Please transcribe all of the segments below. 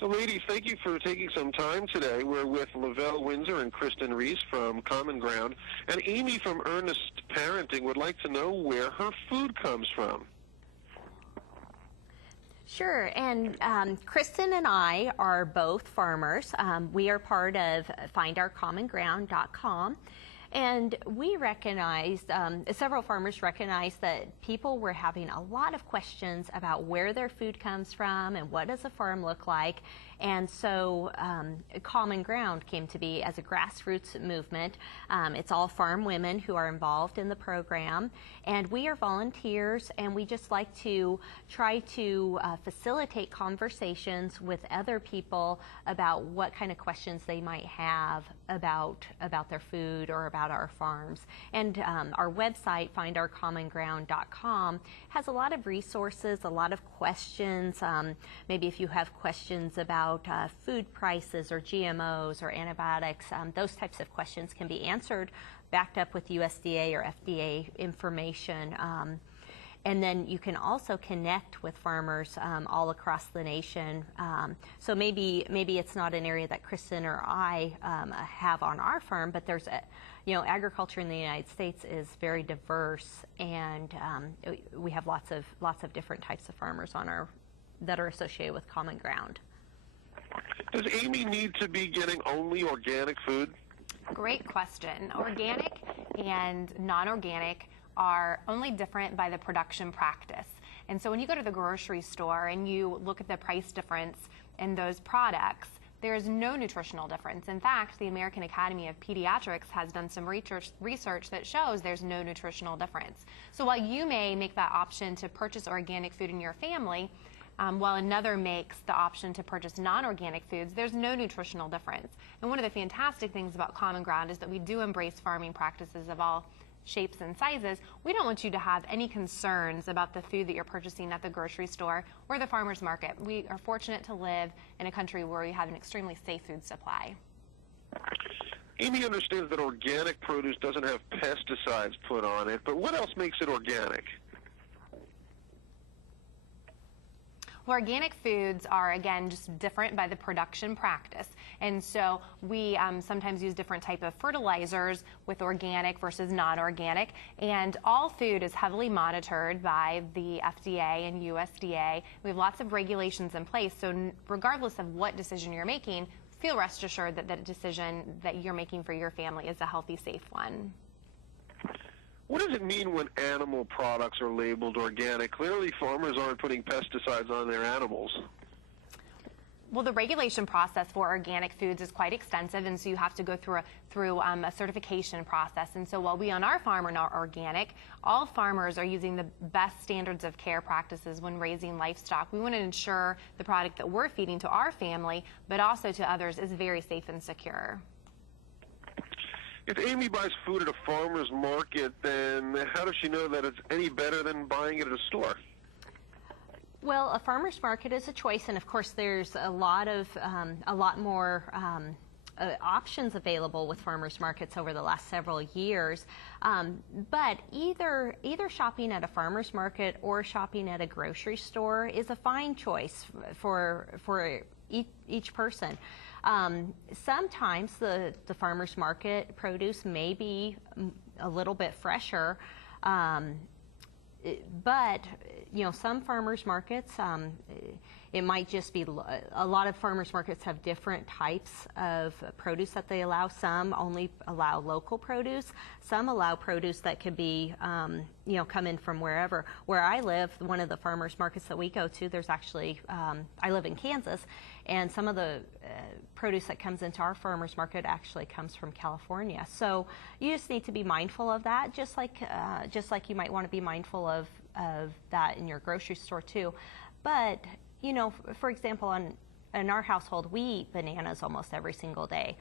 So, ladies, thank you for taking some time today. We're with Lavelle Windsor and Kristen Reese from CommonGround, and Amy from Earnest Parenting would like to know where her food comes from. Sure, and Kristen and I are both farmers. We are part of findourcommonground.com, and we recognized, several farmers recognized that people were having a lot of questions about where their food comes from and what does a farm look like. And so Common Ground came to be as a grassroots movement. It's all farm women who are involved in the program, and we are volunteers, and we just like to try to facilitate conversations with other people about what kind of questions they might have about their food or about our farms. And our website, findourcommonground.com, has a lot of resources, a lot of questions. Maybe if you have questions about food prices or GMOs or antibiotics, those types of questions can be answered, backed up with USDA or FDA information. And then you can also connect with farmers all across the nation. So maybe it's not an area that Kristen or I have on our farm, but there's agriculture in the United States is very diverse, and we have lots of different types of farmers that are associated with Common Ground. Does Amy need to be getting only organic food? Great question. Organic and non-organic are only different by the production practice. And so when you go to the grocery store and you look at the price difference in those products, there is no nutritional difference. In fact, the American Academy of Pediatrics has done some research that shows there's no nutritional difference. So while you may make that option to purchase organic food in your family, while another makes the option to purchase non-organic foods, there's no nutritional difference. And one of the fantastic things about Common Ground is that we do embrace farming practices of all shapes and sizes. We don't want you to have any concerns about the food that you're purchasing at the grocery store or the farmer's market. We are fortunate to live in a country where we have an extremely safe food supply. Amy understands that organic produce doesn't have pesticides put on it, but what else makes it organic? Well, organic foods are, again, just different by the production practice. And so we sometimes use different type of fertilizers with organic versus non-organic. And all food is heavily monitored by the FDA and USDA. We have lots of regulations in place. So regardless of what decision you're making, feel rest assured that the decision that you're making for your family is a healthy, safe one. What does it mean when animal products are labeled organic? Clearly, farmers aren't putting pesticides on their animals. Well, the regulation process for organic foods is quite extensive, and so you have to go through a certification process. And so while we on our farm are not organic, all farmers are using the best standards of care practices when raising livestock. We want to ensure the product that we're feeding to our family, but also to others, is very safe and secure. If Amy buys food at a farmer's market, then how does she know that it's any better than buying it at a store? Well, a farmer's market is a choice, and of course there's a lot more options available with farmers markets over the last several years. But either shopping at a farmer's market or shopping at a grocery store is a fine choice for each person. Sometimes the farmer's market produce may be a little bit fresher, but some farmers markets, it might just be, a lot of farmers markets have different types of produce that they allow. Some only allow local produce. Some allow produce that could be, come in from wherever. Where I live, one of the farmers markets that we go to, there's actually, I live in Kansas, and some of the produce that comes into our farmers market actually comes from California. So you just need to be mindful of that, just like you might want to be mindful of that in your grocery store too. But for example, in our household, we eat bananas almost every single day.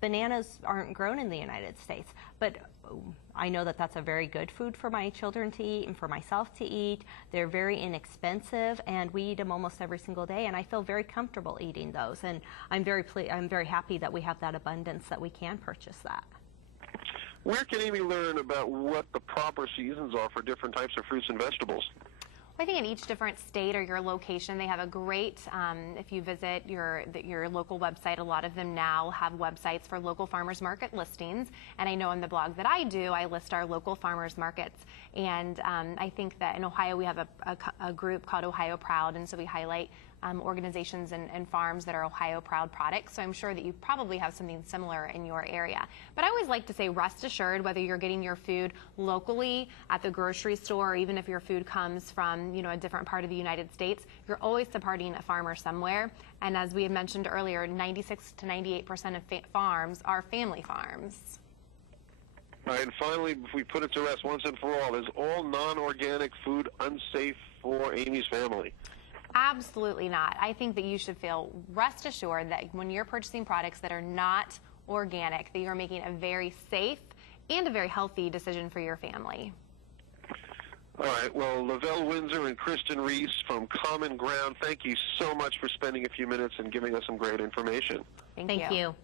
Bananas aren't grown in the United States, but I know that that's a very good food for my children to eat and for myself to eat. They're very inexpensive, and we eat them almost every single day, and I feel very comfortable eating those. And I'm very happy that we have that abundance that we can purchase that. Where can Amy learn about what the proper seasons are for different types of fruits and vegetables? I think in each different state or your location, they have a great, if you visit your local website, a lot of them now have websites for local farmers market listings. And I know in the blog that I do, I list our local farmers markets. And I think that in Ohio, we have a group called Ohio Proud, and so we highlight organizations and farms that are Ohio Proud products. So I'm sure that you probably have something similar in your area. But I always like to say, rest assured, whether you're getting your food locally at the grocery store, or even if your food comes from, a different part of the United States, you're always supporting a farmer somewhere. And as we had mentioned earlier, 96 to 98% of farms are family farms. All right, and finally, if we put it to rest once and for all, is all non-organic food unsafe for Amy's family? Absolutely not. I think that you should feel rest assured that when you're purchasing products that are not organic, that you're making a very safe and a very healthy decision for your family. All right. Well, Lavelle Windsor and Kristen Reese from Common Ground, thank you so much for spending a few minutes and giving us some great information. Thank you.